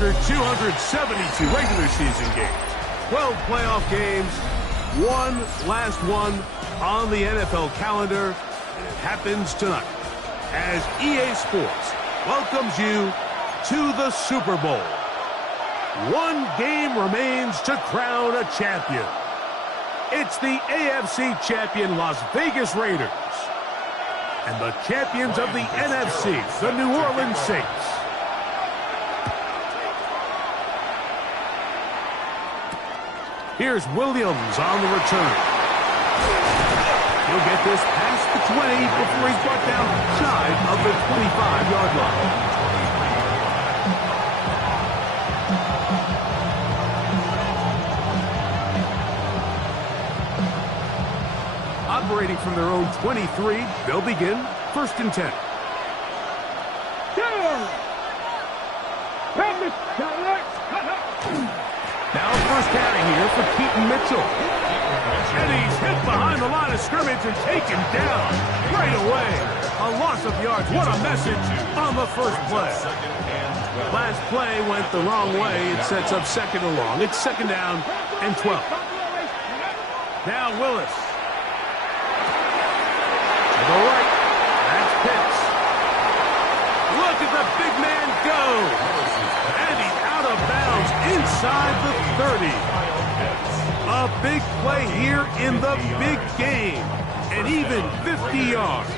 After 272 regular season games, 12 playoff games, one last one on the NFL calendar, and it happens tonight as EA Sports welcomes you to the Super Bowl. One game remains to crown a champion. It's the AFC champion Las Vegas Raiders and the champions of the NFC, the New Orleans Saints. Here's Williams on the return. He'll get this past the 20 before he's brought down shy of the 25-yard line. Operating from their own 23, they'll begin 1st and 10. Now first carry here for Keaton Mitchell. And he's hit behind the line of scrimmage and taken down right away. A loss of yards. What a message on the first play. Last play went the wrong way. It sets up 2nd and long. It's 2nd down and 12. Now Willis. To the right. That's Pitts. Look at the big man go. And he's out of bounds inside the 30. A big play here in the big game. And even 50 yards.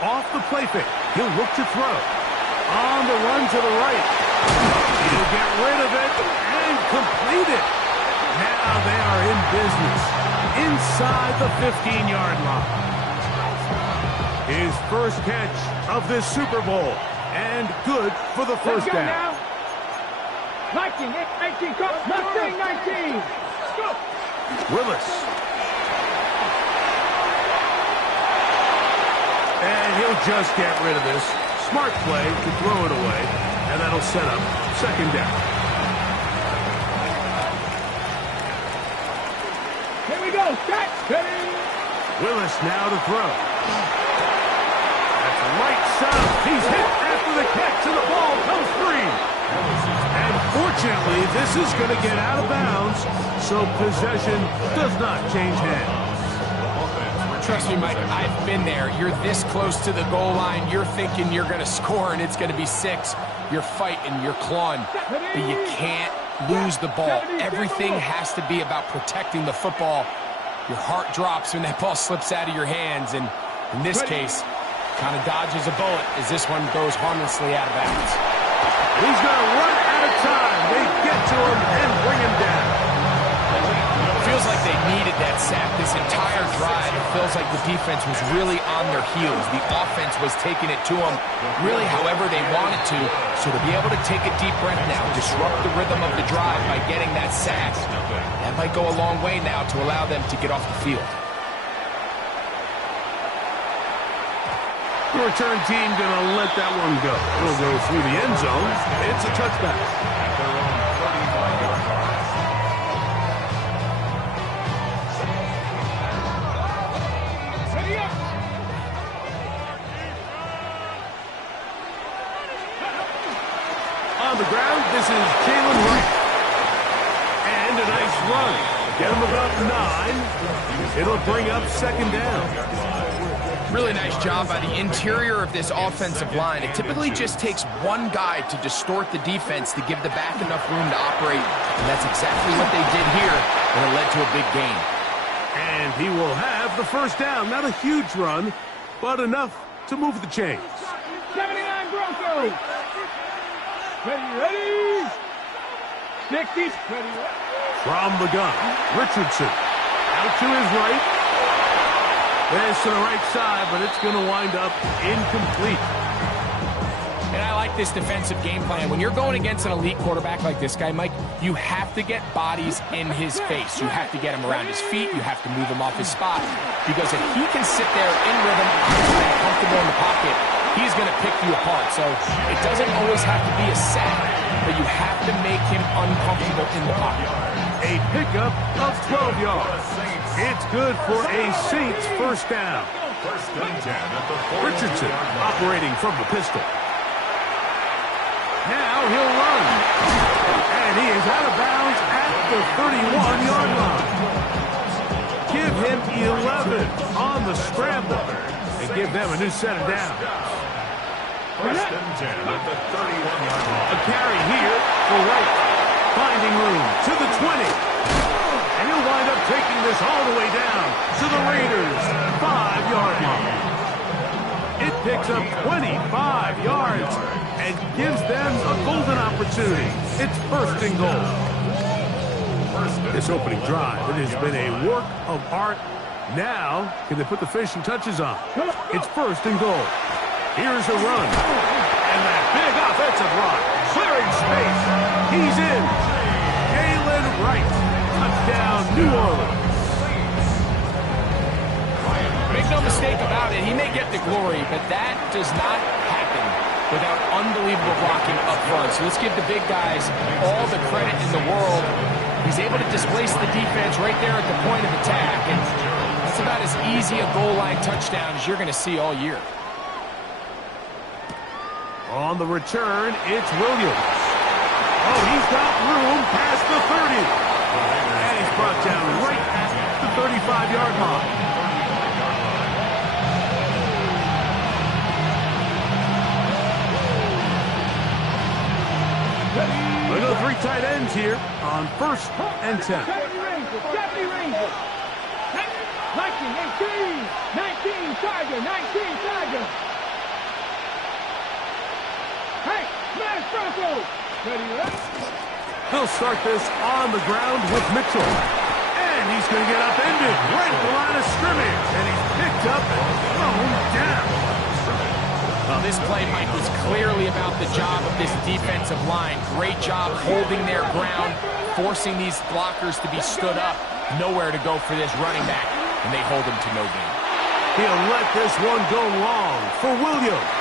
Off the play fake. He'll look to throw. On the run to the right. He'll get rid of it and complete it. Now they are in business inside the 15-yard line. His first catch of this Super Bowl, and good for the first down. Now. 19, 19, go, 19. Go. Willis. And he'll just get rid of this. Smart play to throw it away, and that'll set up 2nd down. Here we go, set, ready. Willis now to throw. That's right side. He's hit after the catch, and the ball comes free. And fortunately, this is going to get out of bounds, so possession does not change hands. Trust me, Mike, I've been there. You're this close to the goal line. You're thinking you're going to score, and it's going to be 6. You're fighting, you're clawing, but you can't lose the ball. Everything has to be about protecting the football. Your heart drops when that ball slips out of your hands, and in this case, kind of dodges a bullet as this one goes harmlessly out of bounds. He's going to run out of time. They get to him and bring him down. It feels like they needed that sack this entire drive. It feels like the defense was really on their heels. The offense was taking it to them really however they wanted to. So to be able to take a deep breath now, disrupt the rhythm of the drive by getting that sack, that might go a long way now to allow them to get off the field. The return team going to let that one go. It'll go through the end zone. It's a touchback. On the ground, this is Jalen Wright. And a nice run. Get him about 9. It'll bring up 2nd down. Really nice job by the interior of this offensive line. It typically just takes one guy to distort the defense to give the back enough room to operate. And that's exactly what they did here, and it led to a big gain. And he will have the first down. Not a huge run, but enough to move the chains. 79 Broncos. Ready. 60. Ready. From the gun, Richardson. Out to his right. There's to the right side, but it's going to wind up incomplete. And I like this defensive game plan. When you're going against an elite quarterback like this guy, Mike, you have to get bodies in his face. You have to get him around his feet. You have to move him off his spot. Because if he can sit there in rhythm and comfortable in the pocket, he's going to pick you apart. So it doesn't always have to be a sack, but you have to make him uncomfortable in the pocket. A pickup of 12 yards. It's good for a Saints first down. First and 10 at the 41. Richardson operating from the pistol. Now he'll run. And he is out of bounds at the 31-yard line. Give him 11 on the scramble and give them a new set of downs. First and 10 at the 31-yard line. A carry here for Wright. Finding room to the 20. And he'll wind up taking this all the way down to the Raiders' 5-yard line. It picks up 25 yards and gives them a golden opportunity. It's first and goal. This opening drive, it has been a work of art. Now, can they put the finishing touches on? It's first and goal. Here's a run. And that big offensive run. Clearing space. He's in. Jalen Wright. Touchdown, New Orleans. Make no mistake about it, he may get the glory, but that does not happen without unbelievable blocking up front. So let's give the big guys all the credit in the world. He's able to displace the defense right there at the point of attack, and that's about as easy a goal line touchdown as you're going to see all year. On the return, it's Williams. Oh, he's got room past the 30. And he's brought down right at the 35-yard line. Look at the three tight ends here on first and 10. Liking 18, 19, Tiger, 19, Tiger. Hey, smash Bronco. Ready, left. He'll start this on the ground with Mitchell. And he's going to get upended right at the line of scrimmage. And he's picked up and thrown down. Well, this play, Mike, was clearly about the job of this defensive line. Great job holding their ground, forcing these blockers to be stood up. Nowhere to go for this running back, and they hold him to no gain. He'll let this one go long for Williams.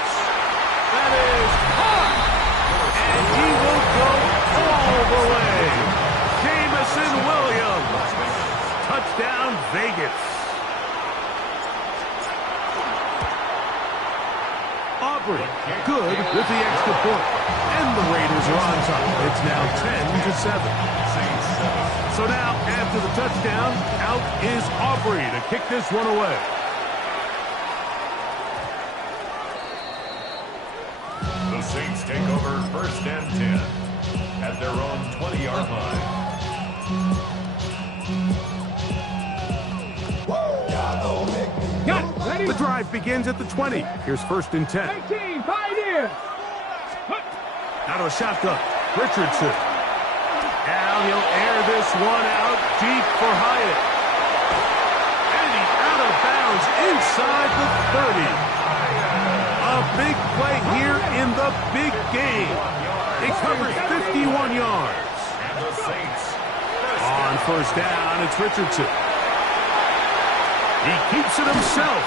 That is hot. And he will go all the way. Jamison Williams. Touchdown, Vegas. Aubrey, good with the extra point. And the Raiders are on top. It's now 10-7. So now, after the touchdown, out is Aubrey to kick this one away. The Saints take over first and 10 at their own 20-yard line. Ready? The drive begins at the 20. Here's first and 10. 19, Pioneer. Out of a shotgun, Richardson. Now he'll air this one out deep for Hyatt. And he's out of bounds inside the 30. A big play here in the big game. It covers 51 yards. And the Saints. On first down, it's Richardson. He keeps it himself.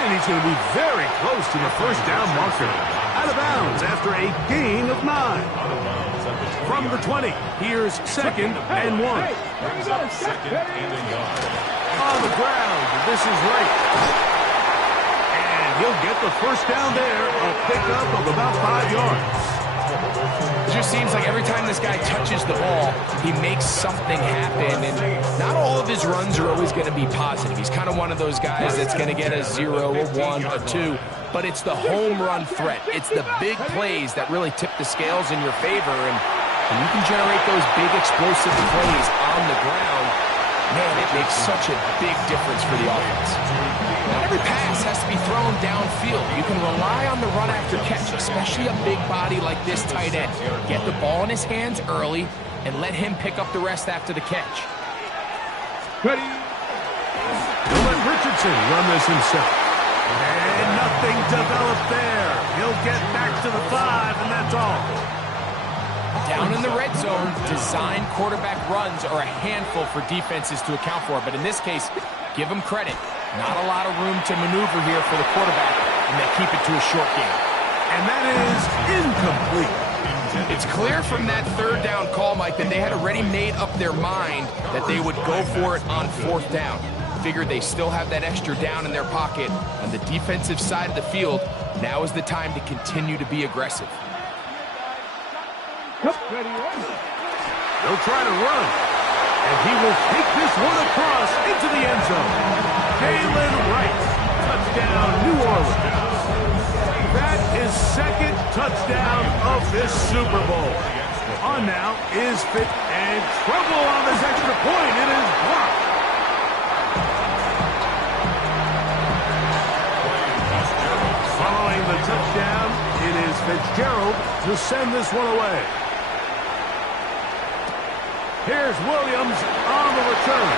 And he's going to be very close to the first down marker. Out of bounds after a gain of 9. From the 20, here's second and 1. Second and a yard. On the ground, this is right. And he'll get the first down there, a pickup of about 5 yards. It just seems like every time this guy touches the ball, he makes something happen, and not all of his runs are always going to be positive. He's kind of one of those guys that's going to get a 0, a 1, a 2, but it's the home run threat. It's the big plays that really tip the scales in your favor, and when you can generate those big explosive plays on the ground, man, it makes such a big difference for the offense. Not every pass has to be thrown downfield. You can rely on the run after catch, especially a big body like this tight end. Get the ball in his hands early and let him pick up the rest after the catch. Ready. He'll let Richardson run this himself. And nothing developed there. He'll get back to the 5, and that's all. Down in the red zone, design quarterback runs are a handful for defenses to account for. But in this case, give them credit. Not a lot of room to maneuver here for the quarterback, and they keep it to a short game. And that is incomplete. It's clear from that third down call, Mike, that they had already made up their mind that they would go for it on fourth down. figure they still have that extra down in their pocket on the defensive side of the field. Now is the time to continue to be aggressive. They'll try to run, and he will take this one across into the end zone. Jalen Wright, touchdown, New Orleans. That is second touchdown of this Super Bowl. On now is Fit and trouble on this extra point. It is blocked. Following the touchdown, it is Fitzgerald to send this one away. Here's Williams on the return.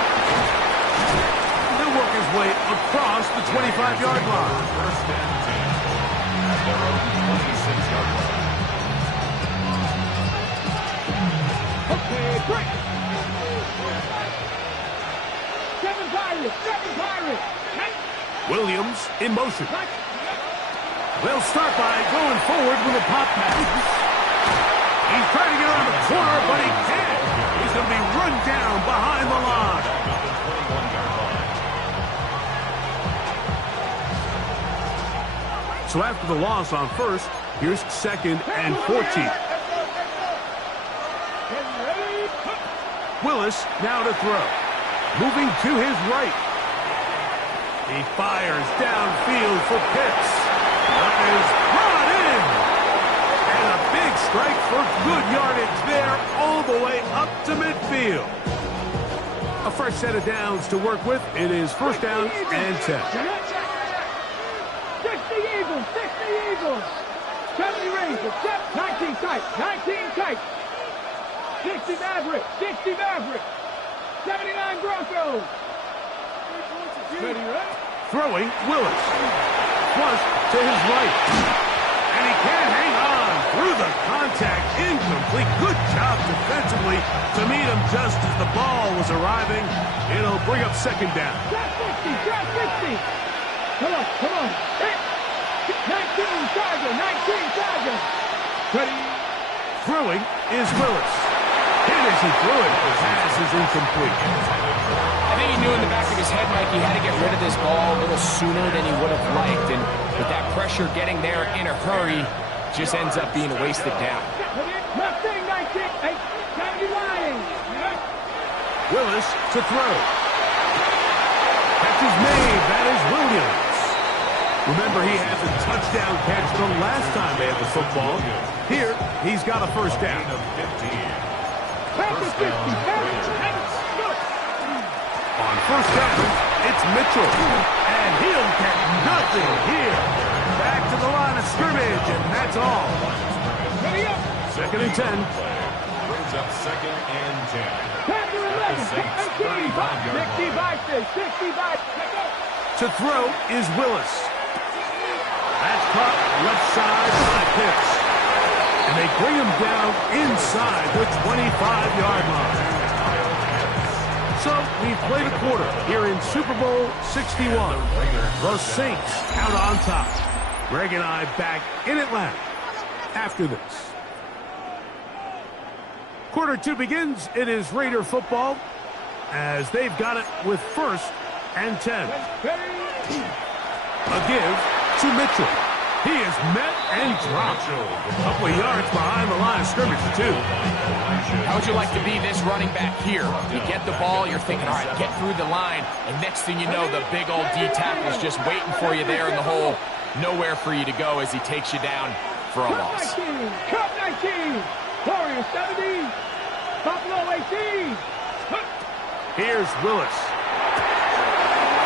He'll work his way across the 25-yard line. First and 10 at their own 26-yard line. Okay, break. Seven Pirates. Williams in motion. They'll start by going forward with a pop pass. He's trying to get around the corner, but he can't. He's going to be run down behind the line. So after the loss on first, here's second and 14. Willis now to throw. Moving to his right. He fires downfield for Pitts. That is brought in. And a big strike for good yardage there all the way up to midfield. A fresh set of downs to work with. It is first down and 10. 60 Eagles. 70 Rangers. 19 tight. 60 Mavericks. 79 Broncos. Throwing Willis. Flush to his right. And he can't hang on through the contact. Incomplete. Good job defensively to meet him just as the ball was arriving. It'll bring up second down. Drop 60. Come on. 19 Tiger. Ready. Throwing is Willis. Hit as he threw it. The pass is incomplete. I think he knew in the back of his head, Mike, he had to get rid of this ball a little sooner than he would have liked. And with that pressure getting there in a hurry, just ends up being a wasted down. Mustang 19. 70 Lions. Willis to throw. Catch is made. That is Williams. Remember, he had the touchdown catch the last time they had the football. Here, he's got a first down. First down. On first down, it's Mitchell. And he'll get nothing here. Back to the line of scrimmage, and that's all. Second and 10. Brings up second and 10. Packer 11. 65. To throw is Willis. That's caught left side by Pitts. And they bring him down inside the 25-yard line. So we've played a quarter here in Super Bowl 61. The Saints out on top. Greg and I back in Atlanta after this. Quarter two begins. It is Raider football as they've got it with first and 10. A give to Mitchell. He is met and dropped. A couple of yards behind the line of scrimmage, too. How would you like to be this running back here? You get the ball, you're thinking, all right, get through the line, and next thing you know, the big old D tackle is just waiting for you there in the hole. Nowhere for you to go as he takes you down for a loss. Cup 19. Warriors 70. Buffalo 18. Here's Willis.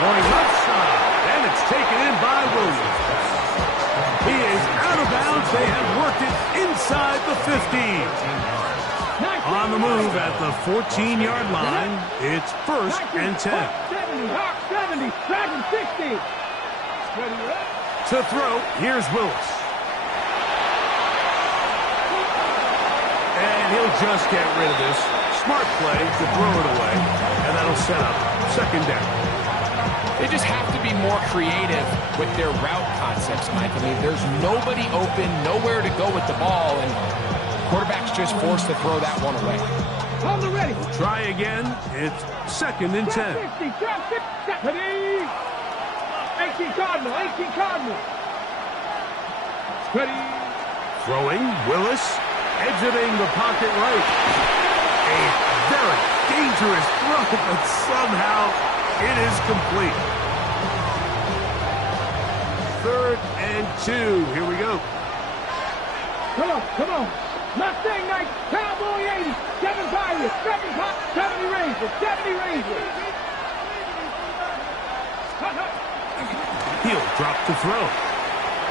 Going left side, and it's taken in by Williams. He is out of bounds. They have worked it inside the 15. On the move at the 14-yard line, it's first and 10. 70, Dragon 60. To throw, here's Willis. And he'll just get rid of this. Smart play to throw it away, and that'll set up second down. They just have to be more creative with their route concepts, Mike. I mean, there's nobody open, nowhere to go with the ball, and quarterback's just forced to throw that one away. On the ready. Try again. It's 2nd and 10. 50, trap 50. 18 Cardinal, 18 Cardinal. Ready. Throwing, Willis, exiting the pocket right. A very dangerous throw, but somehow it is complete. 3rd and 2. Here we go. Come on, come on. Mustang Knight, Cowboy 80, 7 Pirates, 70 Rangers, 70 Rangers. He'll drop to throw.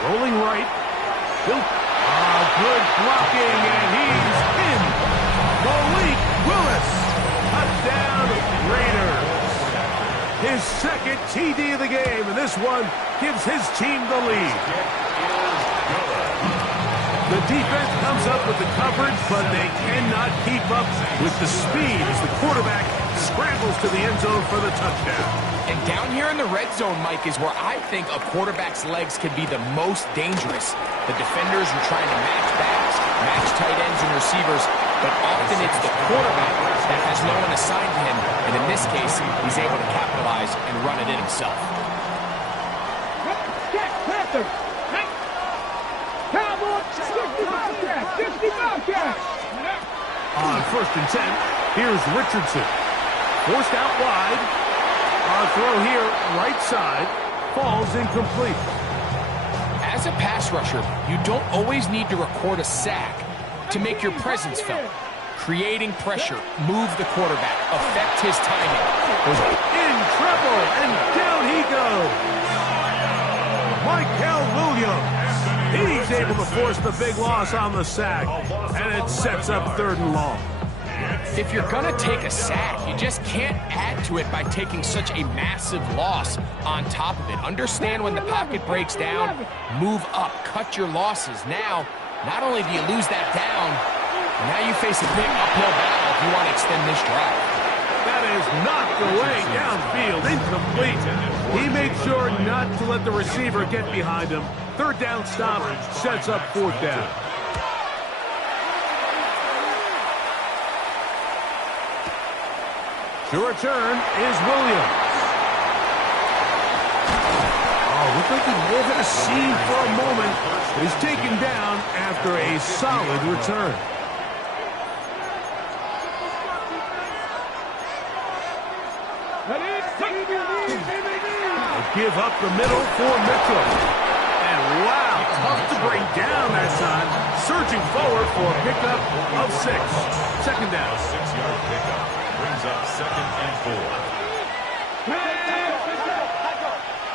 Rolling right. Good blocking, and he's in. Malik Willis. Touchdown, Raiders. His 2nd TD of the game, and this one gives his team the lead. The defense comes up with the coverage, but they cannot keep up with the speed as the quarterback scrambles to the end zone for the touchdown. And down here in the red zone, Mike, is where I think a quarterback's legs can be the most dangerous. The defenders are trying to match backs, match tight ends and receivers, but often it's the quarterback that has no one assigned to him, and in this case, he's able to capitalize and run it in himself. On 1st and 10, here's Richardson. Forced out wide. Our throw here, right side, falls incomplete. As a pass rusher, you don't always need to record a sack to make your presence felt. Creating pressure, move the quarterback, affect his timing. In trouble, and down he goes. Michael Williams. He's able to force the big loss on the sack, and it sets up 3rd and long. If you're going to take a sack, you just can't add to it by taking such a massive loss on top of it. Understand when the pocket breaks down, move up, cut your losses. Now, not only do you lose that down, now you face a big uphill battle if you want to extend this drive. That is knocked away downfield, incomplete. He made sure not to let the receiver get behind him. 3rd down stop sets up 4th down. To return is Williams. Looked like he may have hit a seam for a moment, but he's taken down after a solid return. Give up the middle for Mitchell. And wow, tough to bring down that time. Surging forward for a pickup of 6. 2nd down. 6-yard pickup brings up 2nd and 4.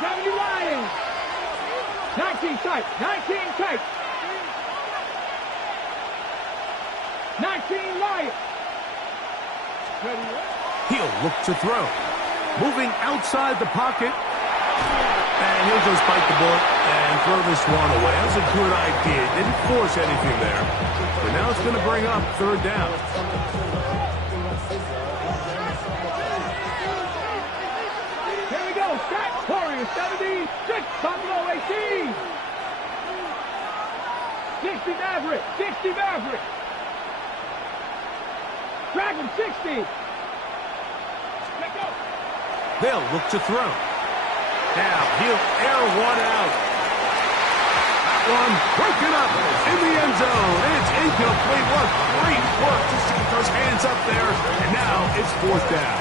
70 Lions. 19 tight, 19 tight. 19 Lions. He'll look to throw. Moving outside the pocket. And he'll just bite the bullet and throw this one away. That was a good idea. Didn't force anything there. But now it's going to bring up 3rd down. Here we go. Start. Warriors 76. Buffalo 18. 60 Maverick. 60 Maverick. Dragon 60. Let go. They'll look to throw. Now he'll air one out. That one broken up in the end zone. It's incomplete. What great work just to get those hands up there. And now it's 4th down.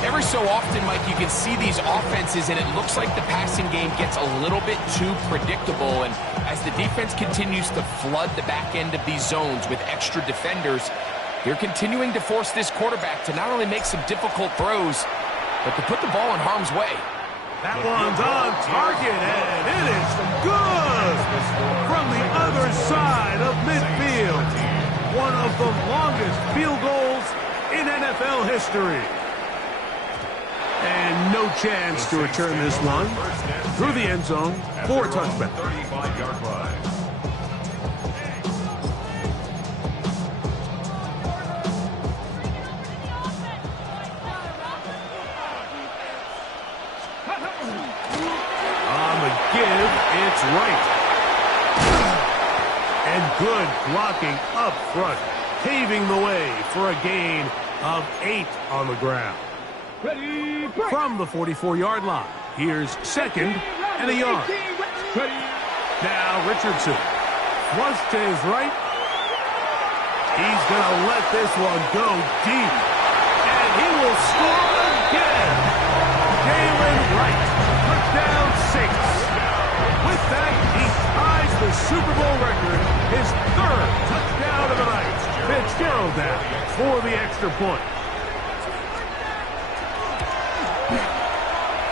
Every so often, Mike, you can see these offenses, and it looks like the passing game gets a little bit too predictable. And as the defense continues to flood the back end of these zones with extra defenders, they're continuing to force this quarterback to not only make some difficult throws, but to put the ball in harm's way. That one's on target, and it is good from the other side of midfield. One of the longest field goals in NFL history. And no chance to return this one through the end zone for a touchback. 35-yard line. It's right. And good blocking up front. paving the way for a gain of 8 on the ground. Ready, break. From the 44-yard line, here's 2nd and a yard. Now Richardson, flush to his right. He's going to let this one go deep. And he will score again. Jalen Wright, touchdown 6. With that, he ties the Super Bowl record, his 3rd touchdown of the night. Fitzgerald down for the extra point.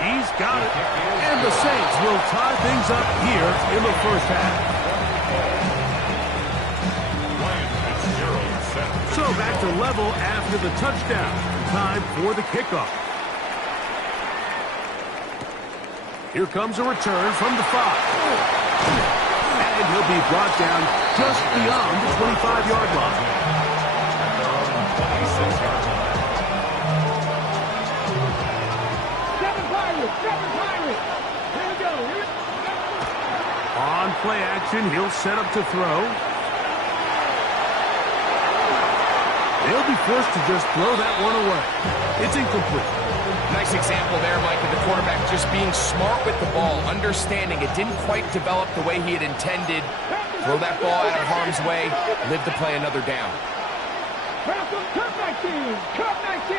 He's got it. And the Saints will tie things up here in the first half. So back to level after the touchdown. Time for the kickoff. Here comes a return from the 5. And he'll be brought down just beyond the 25-yard line. Seven Pirates. Here we go. On play action, he'll set up to throw. They'll be forced to just throw that one away. It's incomplete. Nice example there, Mike, of the quarterback just being smart with the ball, understanding it didn't quite develop the way he had intended. Throw that ball out of harm's way, live to play another down. Cut 19.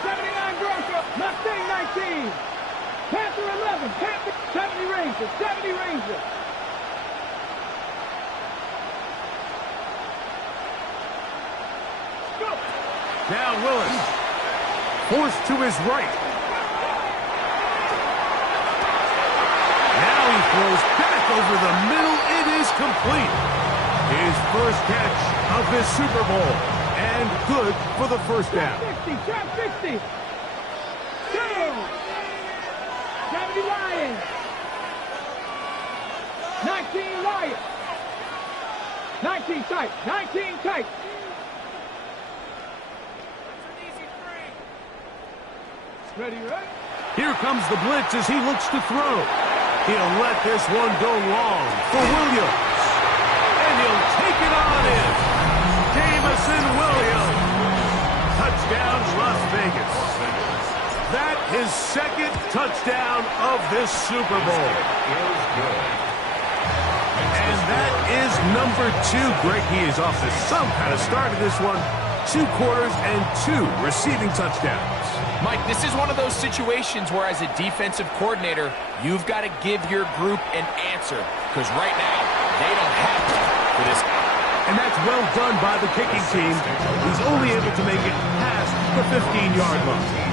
79 Bronco. Mustang 19. Panther 11. Panther 70 Rangers. Now Willis, forced to his right. Now he throws back over the middle. It is complete. His first catch of this Super Bowl. And good for the first down. 60. 70 Lions. 19 Lions. 19 tight. Ready? Here comes the blitz as he looks to throw. He'll let this one go long for Williams. And he'll take it on in. Jamison Williams. Touchdown, Las Vegas. That his 2nd touchdown of this Super Bowl. And that is number 2. Greg, he is off to some kind of start in this one. 2 quarters and 2 receiving touchdowns. Mike, this is one of those situations where as a defensive coordinator, you've got to give your group an answer. Because right now, they don't have one for this guy. And that's well done by the kicking team. He's only able to make it past the 15-yard line.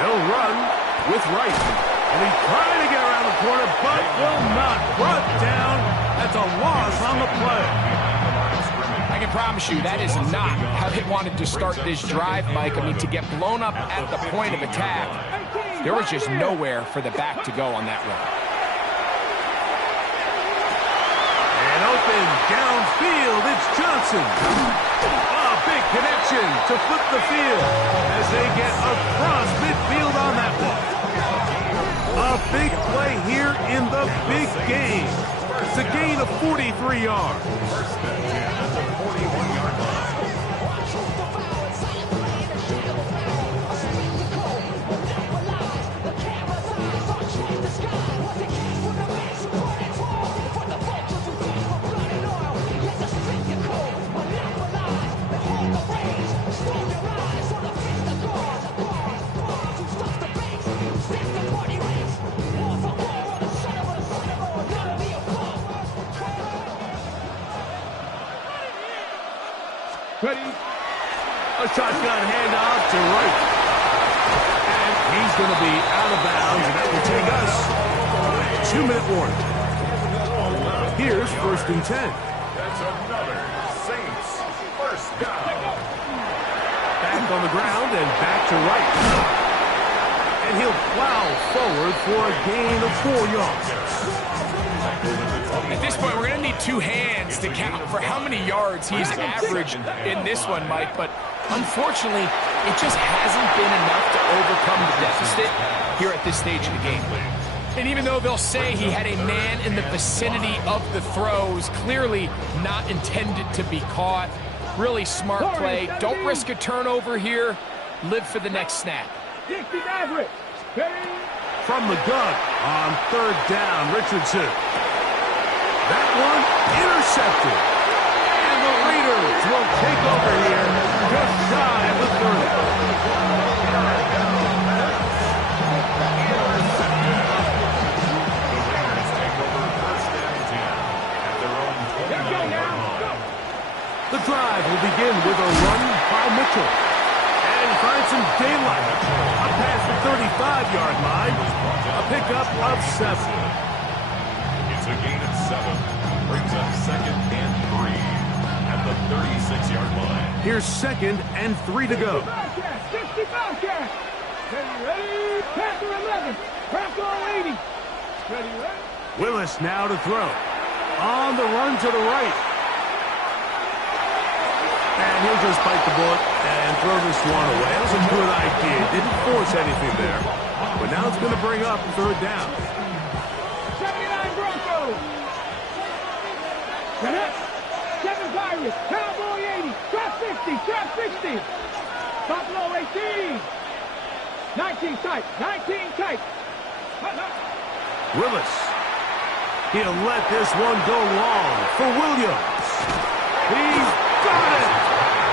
He'll run with Wright. And he's trying to get around the corner, but will not. Brought down. That's a loss on the play. I can promise you that is not how they wanted to start this drive, Mike. I mean, to get blown up at the point of attack, there was just nowhere for the back to go on that run. And open downfield, it's Johnson. A big connection to flip the field as they get across midfield on that one. A big play here in the big game. It's a gain of 43 yards. Ready? A shotgun handoff to Wright. And he's going to be out of bounds, and that will take us 2-minute warning. Here's 1st and 10. That's another Saints first down. Back back on the ground and back to right. And he'll plow forward for a gain of 4 yards. At this point, we're going to need 2 hands to count for how many yards he's averaged in this one, Mike. But unfortunately, it just hasn't been enough to overcome the deficit here at this stage of the game. And even though they'll say he had a man in the vicinity of the throws, clearly not intended to be caught. Really smart play. Don't risk a turnover here. Live for the next snap. From the gun on 3rd down, Richardson. That one intercepted. And the Raiders will take over here just shy of the 30. The drive will begin with a run by Mitchell. And he finds some daylight. Up past the 35-yard line. A pickup of 7. It's a gain of 7. Brings up 2nd and 3 at the 36-yard line. Here's 2nd and 3 to go. 65 catch. Ready? Pass to 11. Crack on 80. Ready? Willis now to throw. On the run to the right. And he'll just bite the bullet and throw this one away. That was a good idea. Didn't force anything there. But now it's going to bring up 3rd down. 79 Broncos. 7 Pirates. Cowboy 80. Trap 60. Trap 60. Buffalo 18. 19 tight. 19 tight. Willis. He'll let this one go long for Williams. He's got it.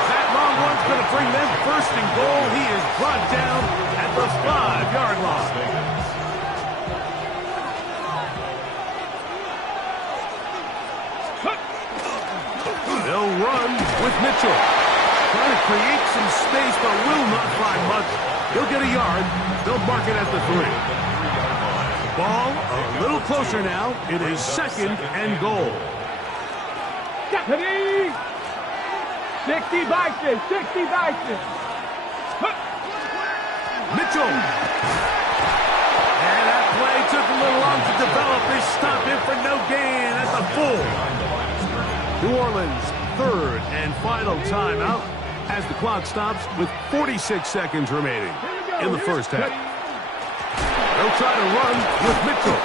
That long one's going to bring them 1st and goal. He is brought down at the 5-yard line. They'll run with Mitchell. Trying to create some space, but will not find much. He'll get a yard. They'll mark it at the 3. Ball a little closer now. It is 2nd and goal. Deputy! 60 Bison. 60 Bison. Mitchell. And that play took a little long to develop. They stop him for no gain at the full. New Orleans' 3rd and final timeout as the clock stops with 46 seconds remaining in the 1st half. They'll try to run with Mitchell.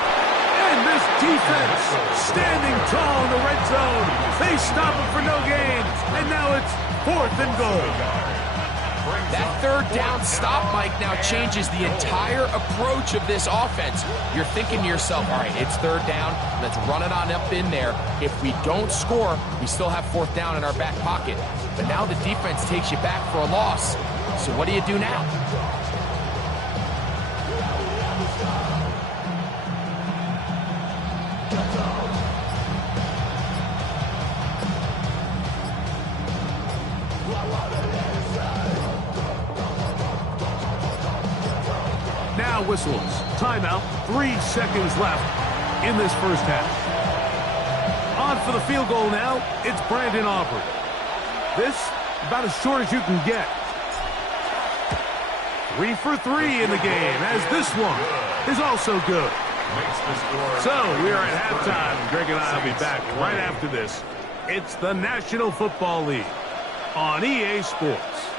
And this defense standing tall in the red zone. They stop him for no gain. And now it's 4th and goal. That 3rd down stop, Mike, now changes the entire approach of this offense. You're thinking to yourself, all right, it's 3rd down. Let's run it on up in there. If we don't score, we still have 4th down in our back pocket. But now the defense takes you back for a loss. So what do you do now? Now whistles. Timeout. 3 seconds left in this 1st half. On for the field goal now. It's Brandon Aubrey. This about as short as you can get. 3 for 3 in the game, as this one is also good. So we are at halftime. Greg and I will be back right after this. It's the National Football League on EA Sports.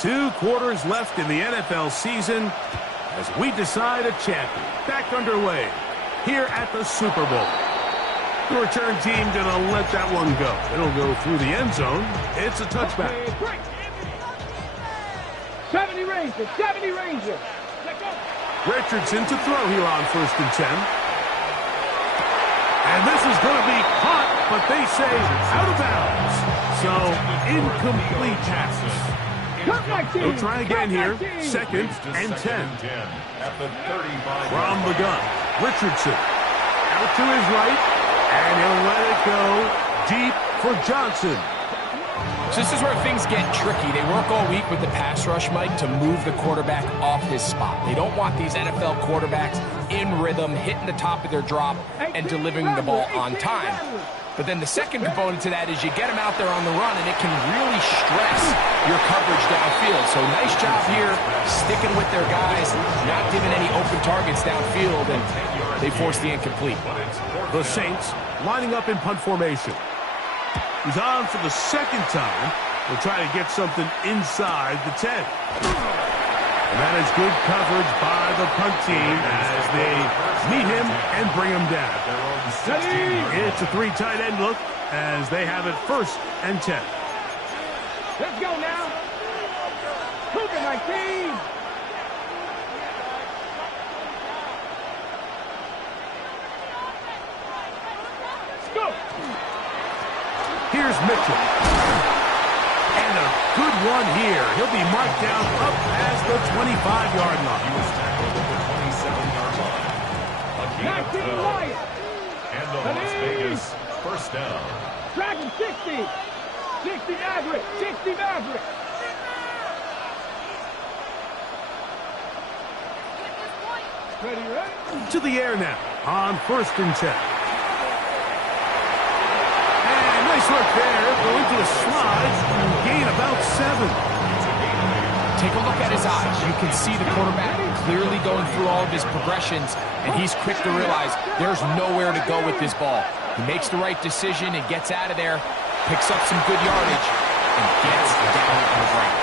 Two quarters left in the NFL season as we decide a champion. Back underway here at the Super Bowl. The return team going to let that one go. It'll go through the end zone. It's a touchback. 70 Rangers. 70 Rangers. Richardson to throw here on 1st and 10. And this is going to be caught, but they say out of bounds. So incomplete pass. They'll try again here. 2nd and 10. From the gun, Richardson out to his right, and he'll let it go deep for Johnson. So this is where things get tricky. They work all week with the pass rush, Mike, to move the quarterback off his spot. They don't want these NFL quarterbacks in rhythm, hitting the top of their drop, and delivering the ball on time. But then the second component to that is you get them out there on the run, and it can really stress your coverage downfield. So nice job here, sticking with their guys, not giving any open targets downfield, and they force the incomplete. The Saints lining up in punt formation. He's on for the second time. We'll try to get something inside the 10. And that is good coverage by the punt team as they meet him and bring him down. It's a 3 tight end look as they have it 1st and 10. Let's go now. Cougar 19. Let's go. Here's Mitchell. And a good one here. He'll be marked down up past the 25-yard line. He was tackled at the 27-yard line. A gain of 12. And the Las Vegas first down. Dragon 60. 60 Maverick. 60 Maverick. Ready? To the air now on 1st and 10. And nice work there. Going to the slide. Gain about 7. Take a look at his eyes. You can see the quarterback clearly going through all of his progressions, and he's quick to realize there's nowhere to go with this ball. He makes the right decision and gets out of there, picks up some good yardage, and gets down on the ground.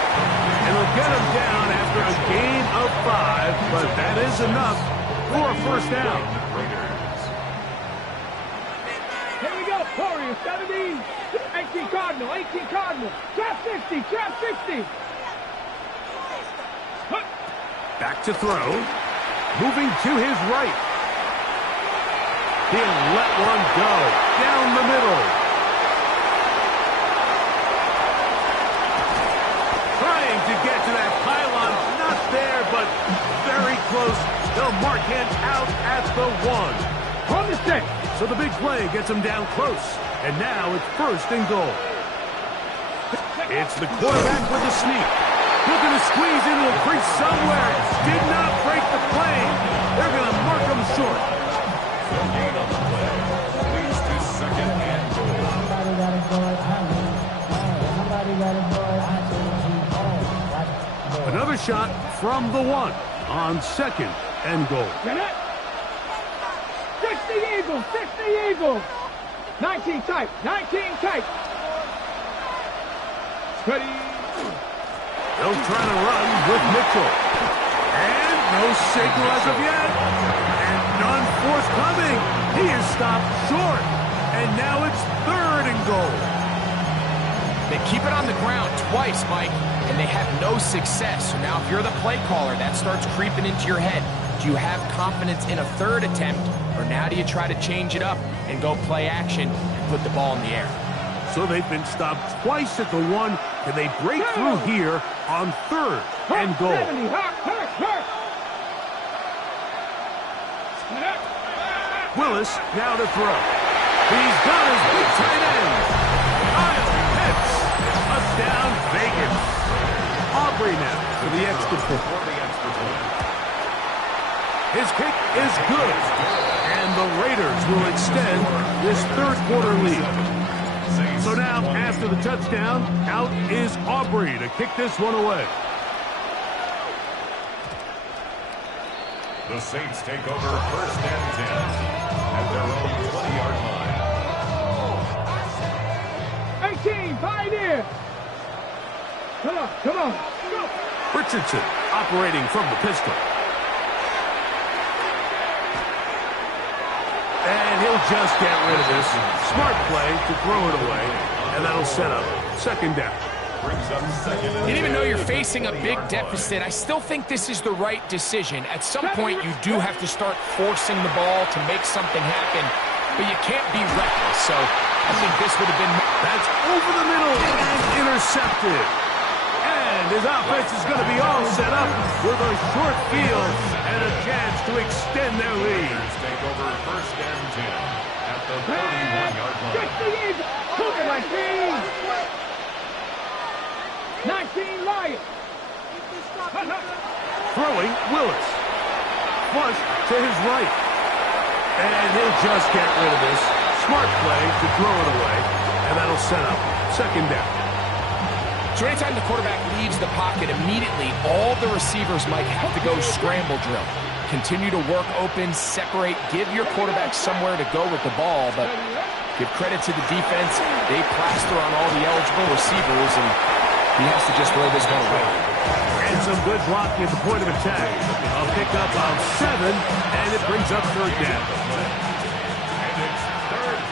And they'll get him down after a gain of 5, but that is enough for a 1st down. Here we go. Warriors 17. 18 Cardinal. 18 Cardinal. Trap 60. Trap 60. Back to throw. Moving to his right. He'll let one go. Down the middle. Trying to get to that pylon. Not there, but very close. They'll mark him out at the 1. On the stick. So the big play gets him down close. And now it's 1st and goal. It's the quarterback with the sneak. Looking to squeeze into a crease somewhere. Did not break the plane. They're going to mark him short. So gain on the play. Leads to 2nd and goal. Another shot from the 1 on 2nd and goal. 60 Eagles. 60 Eagles. 19 tight. 19 tight. Ready. They'll try to run with Mitchell. And no signal as of yet. And none forthcoming. He is stopped short. And now it's 3rd and goal. They keep it on the ground twice, Mike, and they have no success. So now if you're the play caller, that starts creeping into your head. Do you have confidence in a 3rd attempt, or now do you try to change it up and go play action and put the ball in the air? So they've been stopped twice at the 1. Can they break through here on 3rd and goal? Willis now to throw. He's got his big tight end. Kyle Pitts. Touchdown Vegas. Aubrey now for the extra point. His kick is good. And the Raiders will extend this 3rd quarter lead. So now, after the touchdown, out is Aubrey to kick this one away. The Saints take over 1st and 10 at their own 20-yard line. 18, Pioneer. Come on, come on. Go. Richardson operating from the pistol. And he'll just get rid of this. Smart play to throw it away. And that'll set up 2nd down. And even though you're facing a big deficit, I still think this is the right decision. At some point, you do have to start forcing the ball to make something happen, but you can't be reckless. So I think this would have been... That's over the middle and intercepted. And his offense is going to be all set up with a short field and a chance to extend their lead. Take over 1st and 10 at the 31-yard line. 19 Lions. Throwing, Willis. Flush to his right. And he'll just get rid of this. Smart play to throw it away. And that'll set up second down. So anytime the quarterback leaves the pocket, immediately all the receivers might have to go scramble drill. Continue to work open, separate, give your quarterback somewhere to go with the ball, but give credit to the defense. They plaster on all the eligible receivers, and he has to just throw this one away. And some good blocking at the point of attack. A pickup of 7, and it brings up third down.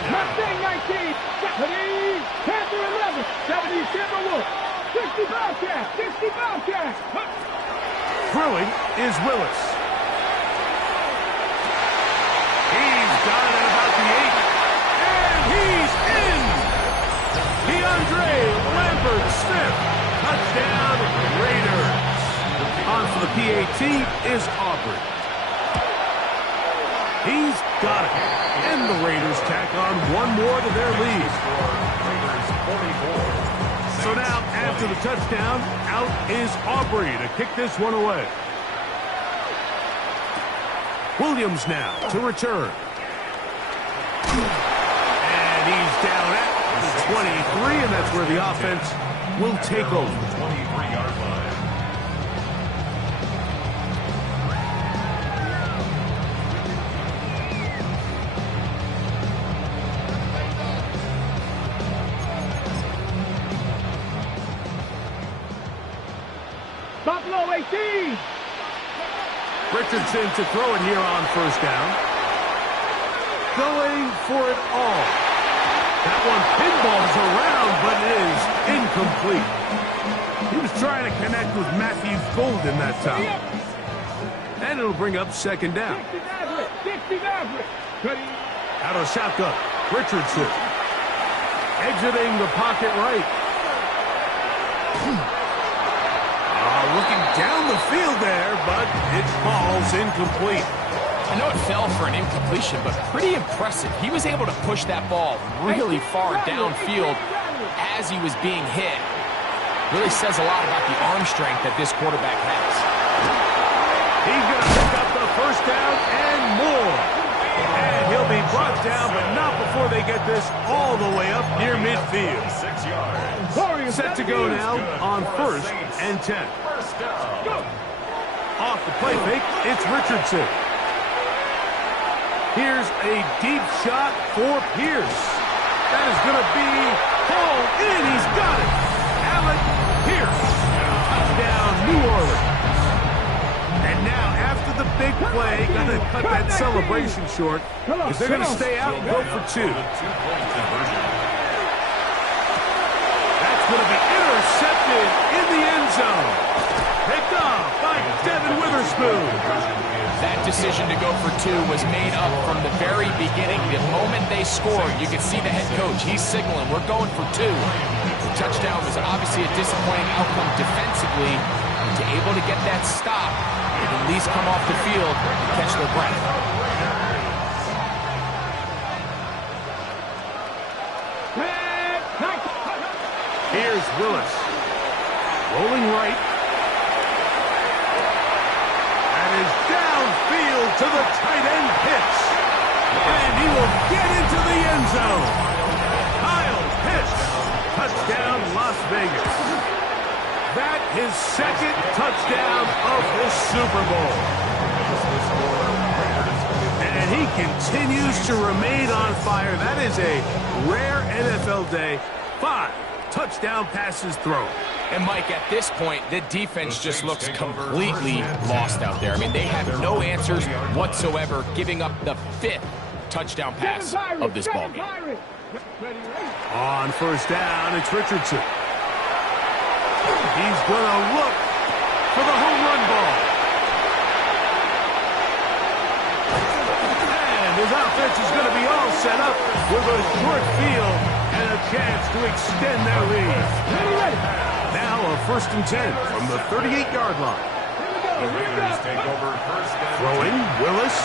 Mustang 19, 70, Panther 11, 70 Timberwolves, 60 Bobcats, 60 Bobcats. Throwing is Willis. He's got it at about the 8, and he's in! DeAndre Lambert-Smith, touchdown Raiders. On for the PAT is Aubrey. He's got it. And the Raiders tack on one more to their lead. So now, after the touchdown, out is Aubrey to kick this one away. Williams now to return. And he's down at the 23, and that's where the offense will take over. 23-yard line. Buffalo 18. Richardson to throw it here on first down. Going for it all. That one pinballs around, but it is incomplete. He was trying to connect with Matthew Golden that time. And it'll bring up second down. 60 Maverick. Out of shotgun, Richardson. Exiting the pocket right. Looking down the field there, but it falls incomplete. I know it fell for an incompletion, but pretty impressive. He was able to push that ball really far downfield as he was being hit. Really says a lot about the arm strength that this quarterback has. He's going to pick up the first down and more. And he'll be brought down, but not before they get this all the way up near midfield. 6 yards. Set to go now on first and 10. Off the play fake, it's Richardson. Here's a deep shot for Pierce. That is going to be hauled in. He's got it. Alec Pierce. Touchdown, New Orleans. And now, after the big play, going to cut that celebration short, is they're going to stay out and go for 2. That's going to be intercepted in the end zone. Picked off by Devin Witherspoon. That decision to go for 2 was made up from the very beginning. The moment they scored, you could see the head coach. He's signaling, we're going for 2. The touchdown was obviously a disappointing outcome defensively. To able to get that stop, and at least come off the field and catch their breath. Here's Willis. Rolling right. That is downfield to the tight end Pitts. And he will get into the end zone. Kyle Pitts. Touchdown, Las Vegas. That his second touchdown of the Super Bowl. And he continues to remain on fire. That is a rare NFL day. 5 touchdown passes thrown. And Mike, at this point, the defense just looks completely lost out there. I mean, they have no answers whatsoever, giving up the 5th touchdown pass of this ballgame. On first down, it's Richardson. He's going to look for the home run ball. And his offense is going to be all set up with a short field and a chance to extend their lead. Now a first and 10 from the 38-yard line. Throwing, Willis.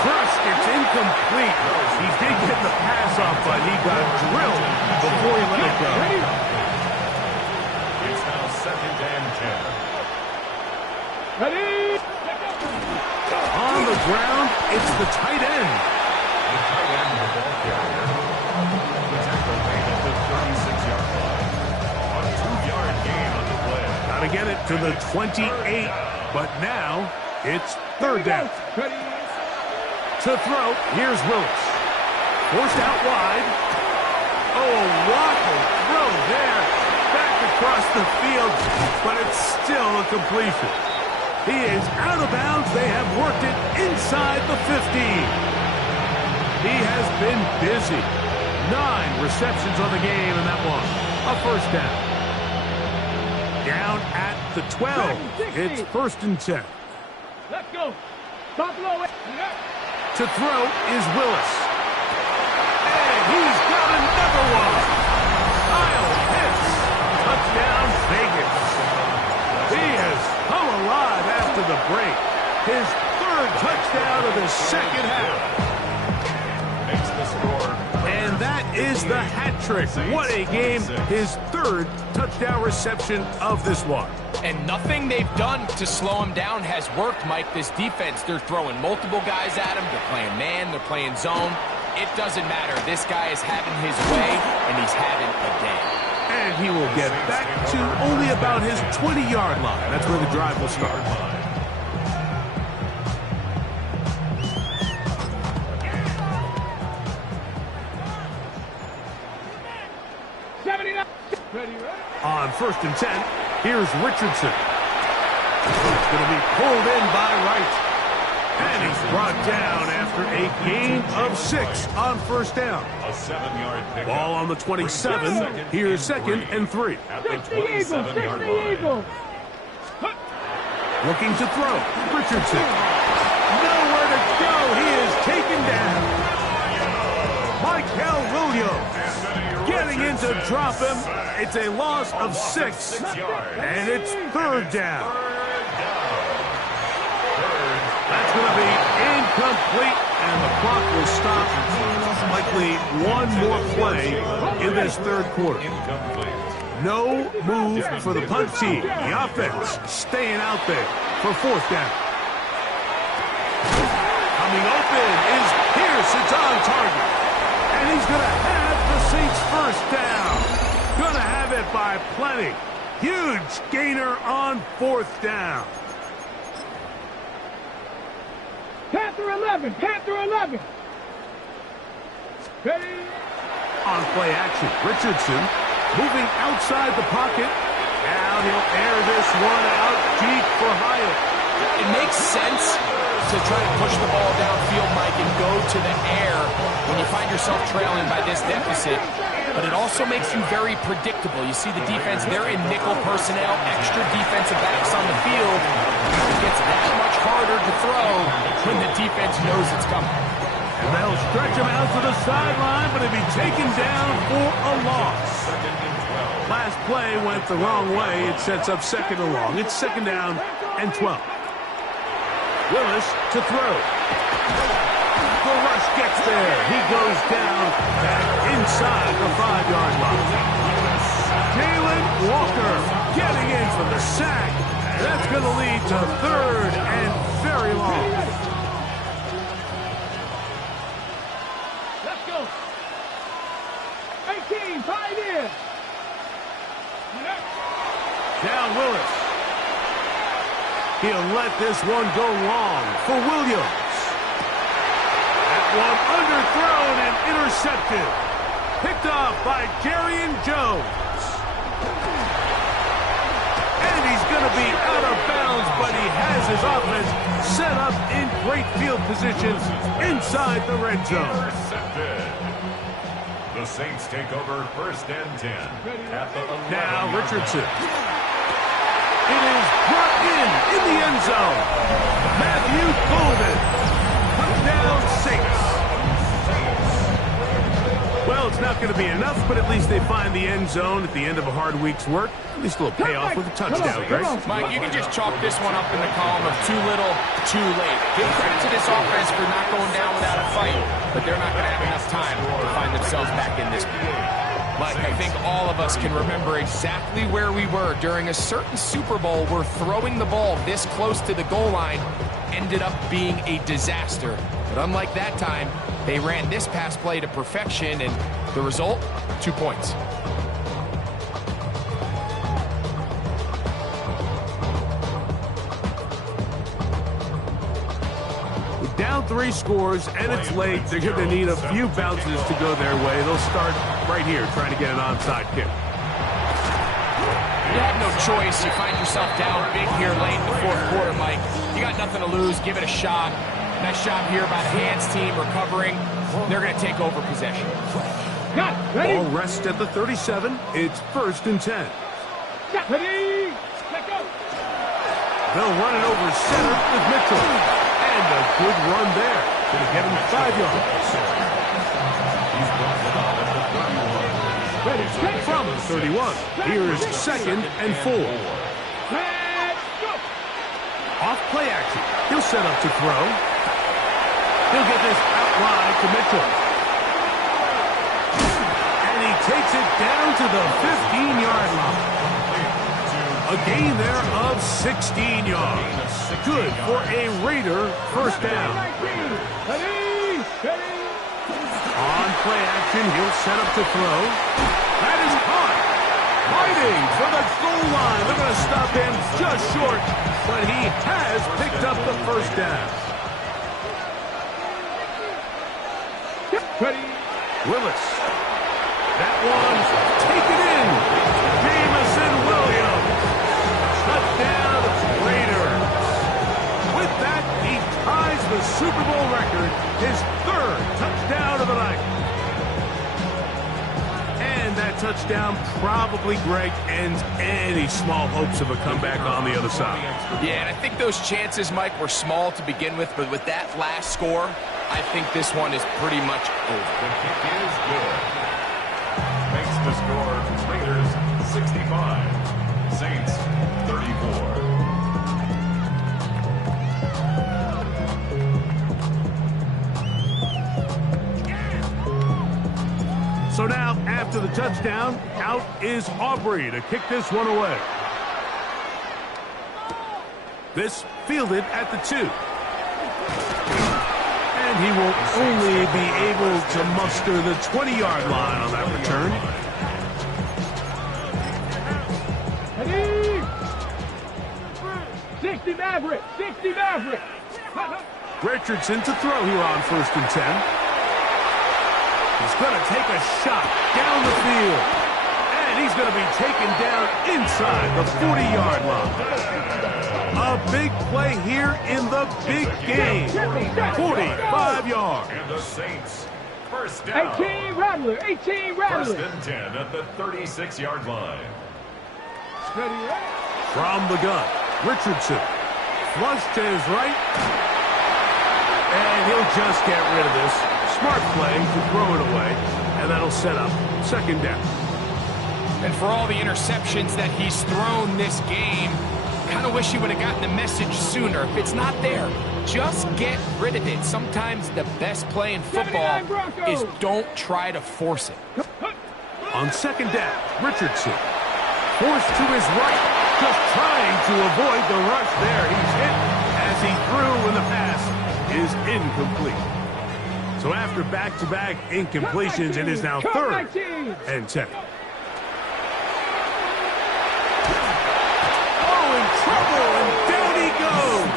Crushed, it's incomplete. He did get the pass off, but he got drilled before he let it go. second and 10. Ready? On the ground, it's the tight end. The tight end, the ball carrier. The tackle made at the 36-yard line. A 2-yard gain on the play. Got to get it to the 28, but now it's third down. Ready? To throw, here's Willis. Forced out wide. Oh, waffle throw there. Back across the field, but it's still a completion. He is out of bounds. They have worked it inside the 15. He has been busy. 9 receptions on the game, and that one, a first down. Down at the 12. It's first and 10. Let's go. Buffalo. To throw is Willis. And he's got another one. Kyle Pitts. Touchdown, Vegas. He has come alive after the break. His third touchdown of the second half. Makes the score. And that is the hat trick. What a game. His third touchdown reception of this one. And nothing they've done to slow him down has worked, Mike. This defense, they're throwing multiple guys at him. They're playing man, they're playing zone. It doesn't matter. This guy is having his way, and he's having a day. And he will get back to only about his 20-yard line. That's where the drive will start. 79. Ready? On first and 10, here's Richardson. It's going to be pulled in by Wright. And he's brought down after a gain of 6 on first down. A 7-yard pickup. Ball on the 27. Here's second and 3. At the 27-yard line. Looking to throw. Richardson. Nowhere to go. He is taken down. Michael Williams getting in to drop him. It's a loss of 6. And it's third down. That's going to be incomplete, and the clock will stop. Likely one more play in this third quarter. No move for the punt team. The offense staying out there for fourth down. Coming open is Pierce. It's on target. And he's going to have the Saints first down. Going to have it by plenty. Huge gainer on fourth down. Panther 11. Panther 11. Ready? On play action, Richardson moving outside the pocket. Now he'll air this one out deep for Hyatt. It makes sense to try to push the ball downfield, Mike, and go to the air when you find yourself trailing by this deficit. But it also makes you very predictable. You see the defense, they're in nickel personnel, extra defensive backs on the field. It gets that much harder to throw when the defense knows it's coming. And they'll stretch him out to the sideline, but he'll be taken down for a loss. Last play went the wrong way. It sets up second and long. It's second down and 12. Willis to throw. The rush gets there. He goes down back inside the 5-yard line. Jalen Walker getting in for the sack. That's going to lead to third and very long. Let's go. 18, 5 in. Now Willis. He'll let this one go long for Williams. That one underthrown and intercepted. Picked off by Jerry Jones. And he's going to be out of bounds, but he has his offense set up in great field position inside the red zone. Intercepted. The Saints take over first and 10. At the 11. Now Richardson. It is brought in the end zone. Matthew Golden. Touchdown Saints. Well, it's not going to be enough, but at least they find the end zone at the end of a hard week's work. At least a little payoff with a touchdown, right? Mike, you can just chalk this one up in the column of too little, too late. Give credit to this offense for not going down without a fight, but they're not going to have enough time to find themselves back in this game. Mike, I think all of us can remember exactly where we were during a certain Super Bowl where throwing the ball this close to the goal line ended up being a disaster. But unlike that time, they ran this pass play to perfection, and the result, 2 points. Down 3 scores, and it's late. They're going to need a few bounces to go their way. They'll start right here, trying to get an onside kick. You have no choice. You find yourself down big here late in the fourth quarter, Mike. You got nothing to lose. Give it a shot. Nice job here by the hands team recovering. They're going to take over possession. Ball rests at the 37. It's 1st and 10. Ready, let go. They'll run it over center with Mitchell. And a good run there. Going to get him 5 yards. He's brought it up at the 31. From the 31, here's 2nd and 4. Let's go. Off play action. He'll set up to throw. He'll get this out wide to Mitchell. And he takes it down to the 15-yard line. A gain there of 16 yards. Good for a Raider first down. Ready, ready. On play action, he'll set up to throw. That is caught. Fighting for the goal line. They're going to stop him just short, but he has picked up the first down. Ready. Willis. That one's taken in. Jamison Williams. Touchdown, Raiders. With that, he ties the Super Bowl record, his 3rd touchdown of the night. And that touchdown probably, Greg, ends any small hopes of a comeback on the other side. Yeah, and I think those chances, Mike, were small to begin with, but with that last score, I think this one is pretty much over. The kick is good. Makes the score Raiders 65, Saints 34. So now, after the touchdown, out is Aubrey to kick this one away. This fielded at the 2. And he will only be able to muster the 20-yard line on that return. Ready. 60 Maverick, 60 Maverick. Richardson to throw here on 1st and 10. He's going to take a shot down the field. And he's going to be taken down inside the 40-yard line. A big play here in the big game. 45 yards. And the Saints first down. 18 Rattler, 18 Rattler. 1st and 10 at the 36-yard line. Ready. From the gun, Richardson. Flush to his right. And he'll just get rid of this. Smart play to throw it away, and that'll set up 2nd down. And for all the interceptions that he's thrown this game, kind of wish he would have gotten the message sooner. If it's not there, just get rid of it. Sometimes the best play in football is don't try to force it. On 2nd down, Richardson. Forced to his right, just trying to avoid the rush there. He's hit as he threw, and the pass is incomplete. So after back-to-back incompletions, it is now 3rd and 10. Oh, in trouble, and down he goes.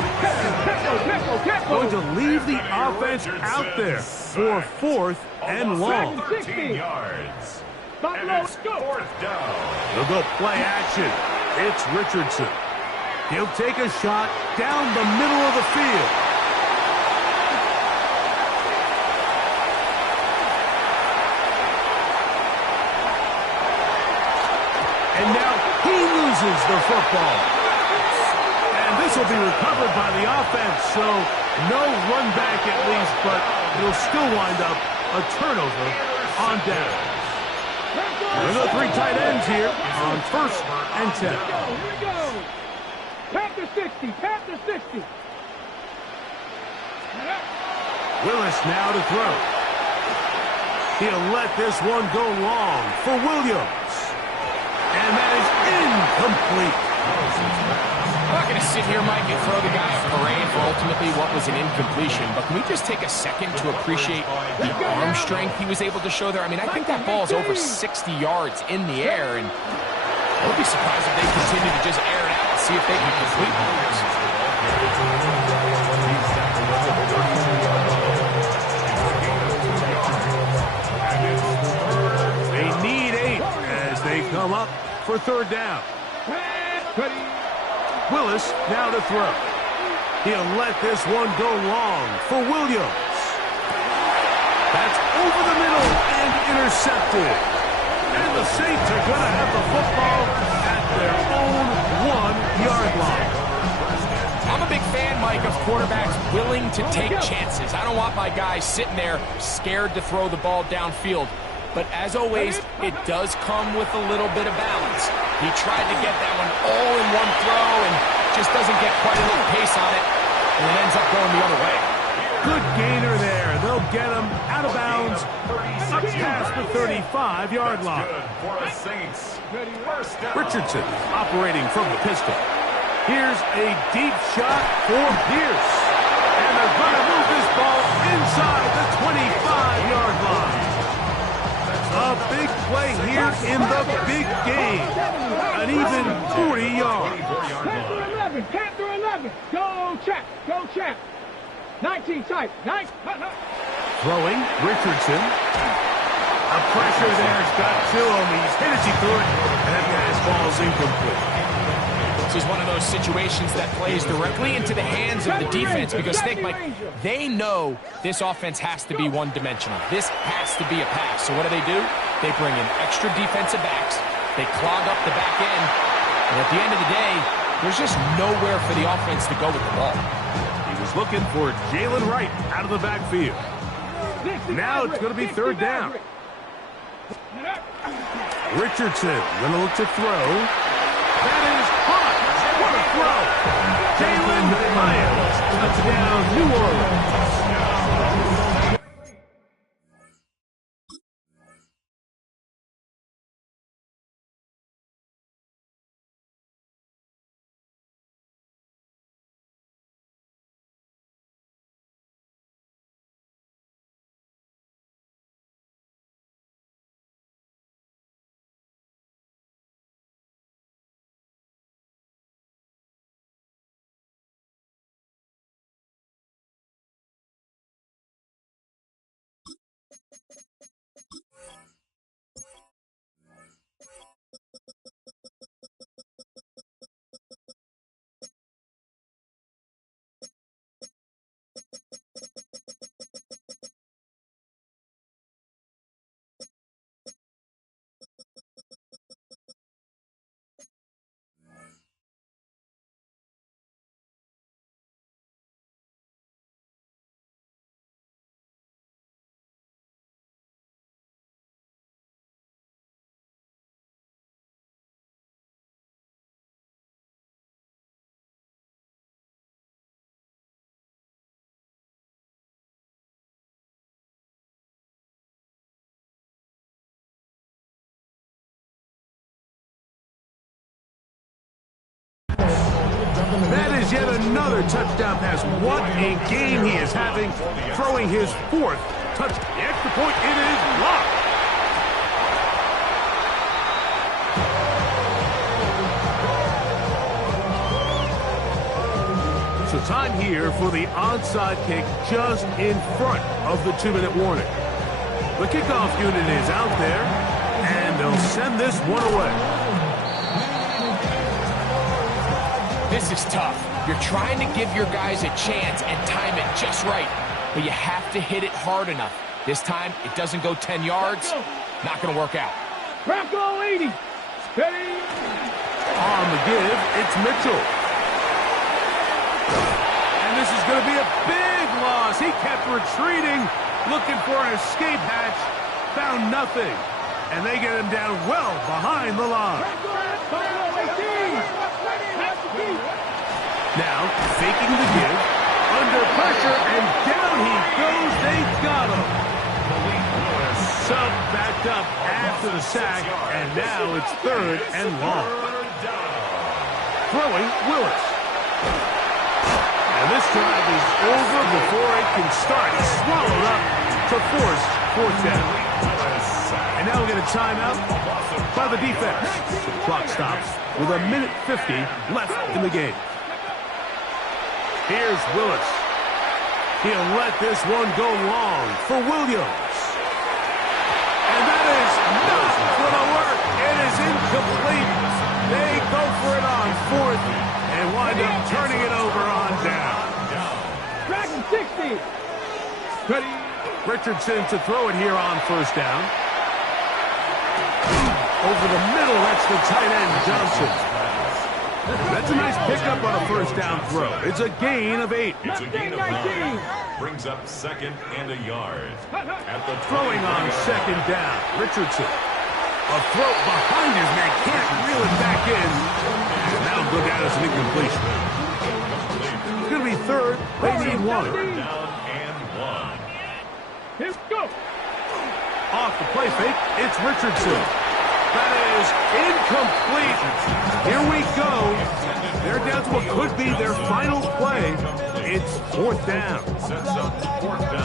Going to leave the offense out there for 4th and long. 13 yards. And it's 4th down. They'll go play action. It's Richardson. He'll take a shot down the middle of the field. And now he loses the football. And this will be recovered by the offense, so no run back at least, but it'll still wind up a turnover on down. There are 3 tight ends here on 1st and 10. Here we go. Panther 60, Panther 60. Willis now to throw. He'll let this one go long for Williams. And that is incomplete. I'm not going to sit here, Mike, and throw the guy a parade for ultimately what was an incompletion, but can we just take a second to appreciate the arm strength he was able to show there? I mean, I think that ball is over 60 yards in the air, and I would be surprised if they continue to just air it out and see if they can complete this. They need 8 as they come up for third down. Willis now to throw. He'll let this one go long for Williams. That's over the middle and intercepted. And the Saints are going to have the football at their own 1-yard line. I'm a big fan, Mike, of quarterbacks willing to take chances. I don't want my guys sitting there scared to throw the ball downfield. But as always, it does come with a little bit of balance. He tried to get that one all in one throw and just doesn't get quite enough pace on it, and it ends up going the other way. Good gainer there. They'll get him out of bounds up past the 35-yard line. Richardson operating from the pistol. Here's a deep shot for Pierce. And they're going to move this ball inside the 25-yard line. A big play here in the big game. An even 40 yards. 10 through 11. Go check. Go check. 19 tight. 9. Throwing, Richardson. A pressure there's got to him. He's hit as he threw it. And that pass ball's incomplete. This is one of those situations that plays directly into the hands of the defense because, think, Mike, they know this offense has to be one-dimensional. This has to be a pass. So what do? They bring in extra defensive backs. They clog up the back end. And at the end of the day, there's just nowhere for the offense to go with the ball. He was looking for Jalen Wright out of the backfield. Now it's going to be third down. Richardson going to look to throw. That is hot. What a throw. Jalen Myers. Touchdown, New Orleans. That is yet another touchdown pass. What a game he is having, throwing his 4th touchdown. The extra point, it is blocked. So time here for the onside kick just in front of the 2-minute warning. The kickoff unit is out there, and they'll send this one away. This is tough. You're trying to give your guys a chance and time it just right, but you have to hit it hard enough. This time, it doesn't go 10 yards. Not going to work out. Bronco 80. Steady. On the give, it's Mitchell. And this is going to be a big loss. He kept retreating, looking for an escape hatch. Found nothing. And they get him down well behind the line. Now, faking the give, under pressure, and down he goes. They got him. So Sub backed up after the sack, and now it's 3rd and long. Throwing, Willis. And this drive is over before it can start. Swallowed up to force 4th down. And now we get a timeout by the defense. The clock stops with 1:50 left in the game. Here's Willis. He'll let this one go long for Williams. And that is not going to work. It is incomplete. They go for it on 4th and wind up turning it over on down. Track 60. Ready. Richardson to throw it here on 1st down. Over the middle, that's the tight end, Johnson. That's a nice pickup on a 1st down throw. It's a gain of 8. It's a gain of 9. Brings up 2nd and a yard. At the throwing on 2nd down, Richardson. A throw behind his man, can't reel it back in. And that'll go down as an incompletion. It's going to be 3rd. They need 1. 3rd down and 1. Here we go. Off the play fake, it's Richardson. That is incomplete. Here we go. They're down to what could be their final play. It's 4th down.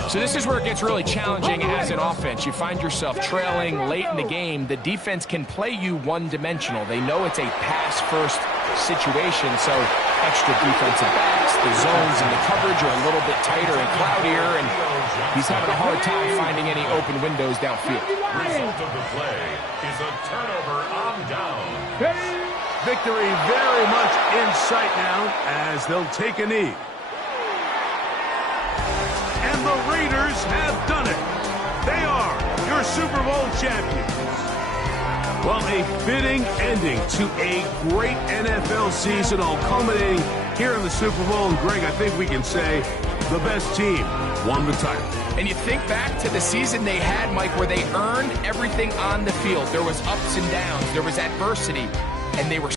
So this is where it gets really challenging as an offense. You find yourself trailing late in the game. The defense can play you one-dimensional. They know it's a pass-first situation, so extra defensive backs, the zones and the coverage are a little bit tighter and cloudier, and he's having a hard time finding any open windows downfield. Result of the play is a turnover on down. Victory very much in sight now as they'll take a knee. And the Raiders have done it. They are your Super Bowl champions. Well, a fitting ending to a great NFL season, all culminating here in the Super Bowl. And Greg, I think we can say the best team won the title. And you think back to the season they had, Mike, where they earned everything on the field. There was ups and downs. There was adversity. And they were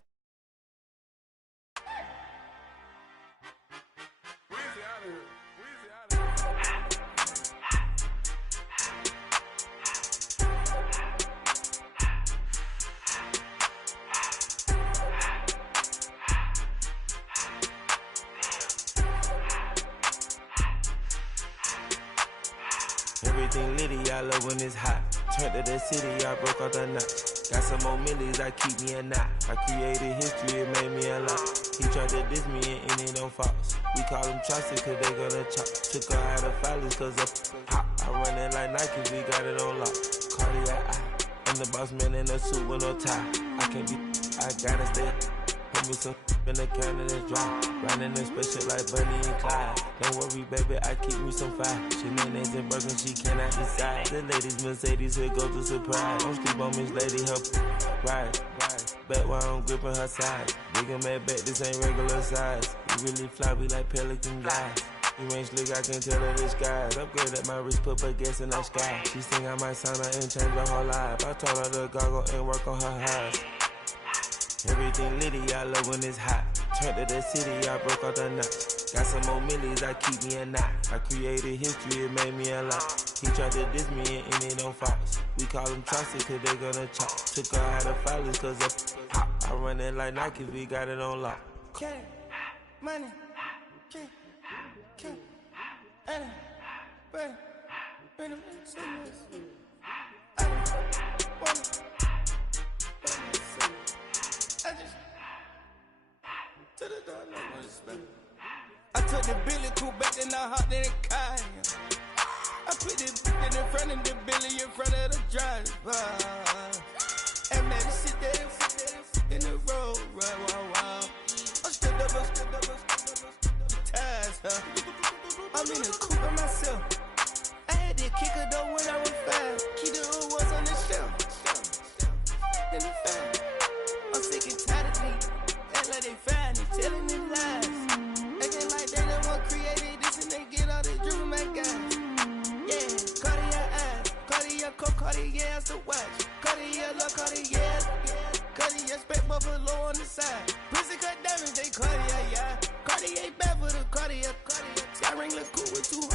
everything litty, I love when it's hot. Turned to the city, I broke out the notch. Got some more millies, I keep me a knot. I created history, it made me a lot. He tried to diss me and it don't false. We call them Chaucer cause they gonna chop. Took her out of filers cause of hot. I run it like Nike, we got it on lock. Cardiac eye, I'm the boss man in a suit with no tie. I can't be, I gotta stay. Put me some in the counter that's dry. Riding in special like Bunny and Clyde. Don't worry, baby, I keep me some fire. She mayonnaise and burger, she cannot decide. The ladies Mercedes, here go to surprise. Don't sleep on Miss Lady, help ride. Back while I'm gripping her side. Big and mad back, this ain't regular size. You really fly, we like Pelican guys. You ain't slick, I can tell her the skies. Upgrade at my wrist, put her gas in the sky. She think I might sign her and change her whole life. I told her to goggle and work on her highs. Everything litty, I love when it's hot. Turned to the city, I broke out the notch. Got some more millies, I keep me a knot. I created history, it made me a lot. He tried to diss me and it don't false. We call them Chaucer cause they gonna chop. Took her out of filers cause of pop. I run it like Nike, we got it on lock. Cash, money, cash, Anna, ready, so much. I don't want it. I took the Billy Cool back and I hopped in the car. I put it in front of the Billy in front of the driver. And man, sit there in the road, wow. I'm still up, the ties, huh? I'm in the coupe by myself. I had to kick her though when I was 5. Keep the old ones on the shelf. In the fan. I'm sick and tired of me. Act like they find it, telling them lies. Acting like they the one created this and they get all this driven my guys. Yeah, Cartier eyes, Cartier coat, Cartier ass to watch. Cartier look, Cartier, Cartier spec buffalo on the side. Pussy cut diamonds, they Cartier, yeah. Cartier bad for the Cartier. Sky ring look cool with 200.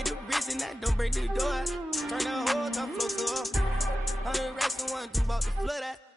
with the wrist and that don't break the door. Turn the whole top float to up. 100 racks and one, two about to flood that.